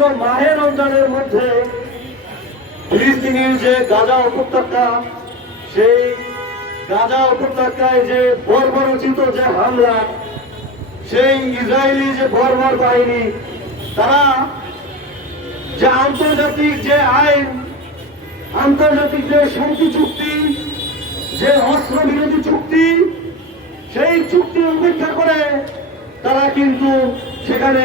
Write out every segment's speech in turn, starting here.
পবিত্র মাহের রমজানের মধ্যে। ফিলিস্তিনের যে গাজা উপত্যকা, সেই গাজা উপত্যকায় যে যে হামলা, সেই ইসরায়েলি যে বর্বর বাহিনী, তারা যে আন্তর্জাতিক যে আইন, আন্তর্জাতিক যে শান্তি চুক্তি, যে অস্ত্র বিরোধী চুক্তি, সেই চুক্তি উপেক্ষা করে তারা কিন্তু সেখানে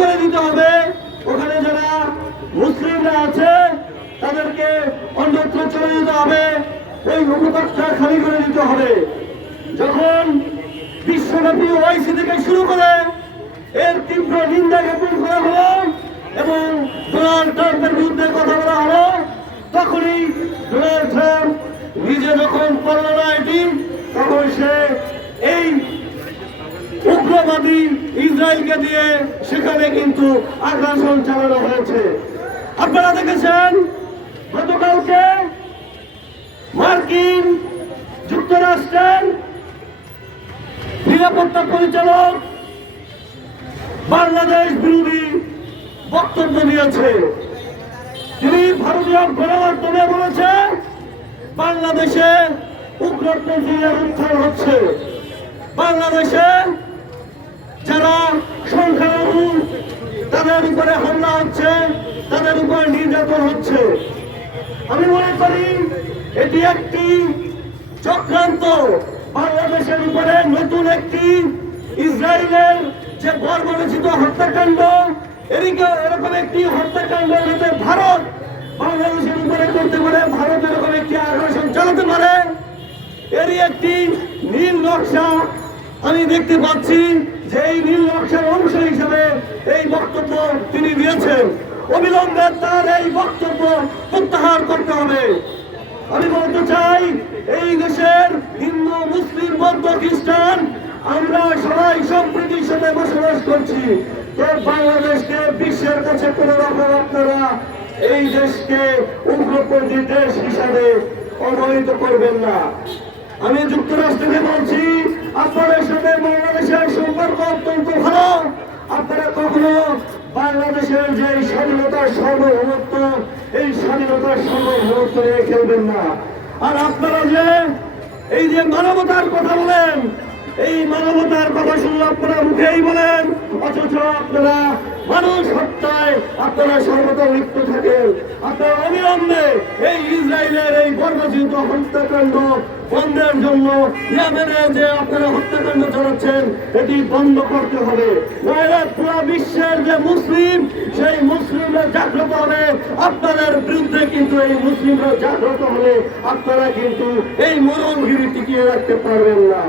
করে দিতে হবে। ওখানে যারা মুসলিমরা আছে, তাদেরকে অন্যত্র চলে যেতে হবে। ওই উপত্যকা খালি করে দিতে হবে। যখন বিশ্বব্যাপী ওআইসি থেকে শুরু করে এর তীব্র নিন্দা জ্ঞাপন করা হলো এবং ডোনাল্ড ট্রাম্পের বিরুদ্ধে কথা বলা হলো, তখনই ডোনাল্ড ট্রাম্প নিজে যখন করল না এটি তখন সে এই উগ্রবাদী ইসরায়েলকে দিয়ে সেখানে কিন্তু আগ্রাসন চালানো হয়েছে। আপনারা দেখেছেন, গতকালকে মার্কিন যুক্তরাষ্ট্রের নিরাপত্তা পরিচালক বাংলাদেশ বিরোধী বক্তব্য দিয়েছে। তিনি ভারতীয় গণমাধ্যমে বলেছে বাংলাদেশে উগ্রপন্থীদের উত্থান হচ্ছে। বাংলাদেশে যারা সংখ্যালঘু তাদের উপরে হামলা হচ্ছে, তাদের উপরে নির্যাতন হচ্ছে। আমি মনে করি এটি একটি চক্রান্ত। বাংলাদেশের উপরে নতুন একটি ইসরায়েলের যে বর্বরচিত হত্যাকাণ্ড, এদিকে এরকম একটি হত্যাকাণ্ড যাতে ভারত, বাংলাদেশের উপরে করতে পারে, ভারত এরকম একটি আগ্রাসন চালাতে পারে। এরই একটি নীল নকশা আমি দেখতে পাচ্ছি যে এই নীল নকশার অংশ হিসেবে এই বক্তব্য তিনি দিয়েছেন। অবিলম্বে তার এই বক্তব্য প্রত্যাহার করতে হবে। আমি বলতে চাই, এই দেশের হিন্দু, মুসলিম, বৌদ্ধ, খ্রিস্টান, আমরা সবাই সম্প্রীতির সাথে বসবাস করছি। বাংলাদেশকে বিশ্বের কাছে কোনো রকম আপনারা এই দেশকে উগ্রপন্থী দেশ হিসাবে অবহিত করবেন না। আমি যুক্তরাষ্ট্রকে বলছি আপনাদের সাথে বাংলাদেশের সম্পর্ক অত্যন্ত ভালো আপনারা কখনো বাংলাদেশের যে স্বাধীনতার সার্বভৌমত্ব, এই স্বাধীনতার সার্বভৌমত্ব নিয়ে খেলবেন না। আর আপনারা যে এই যে মানবতার কথা বলেন, এই মানবতার কথা শুনলে আপনারা মুখেই বলেন, অথচ আপনারা মানুষ হত্যায় আপনারা সর্বদা লিপ্ত থাকেন। আপনারা অবিলম্বে এই ইসরায়েলের এই কর্মসূচিত হত্যাকাণ্ড বন্ধের জন্য ইয়ামেনে যে আপনারা হত্যাকাণ্ড চালাচ্ছেন, এটি বন্ধ করতে হবে। পুরো বিশ্বের যে মুসলিম, সেই মুসলিমরা জাগ্রত হবে। আপনাদের বিরুদ্ধে কিন্তু এই মুসলিমরা জাগ্রত হলে আপনারা কিন্তু এই মরণগিরি টিকিয়ে রাখতে পারবেন না।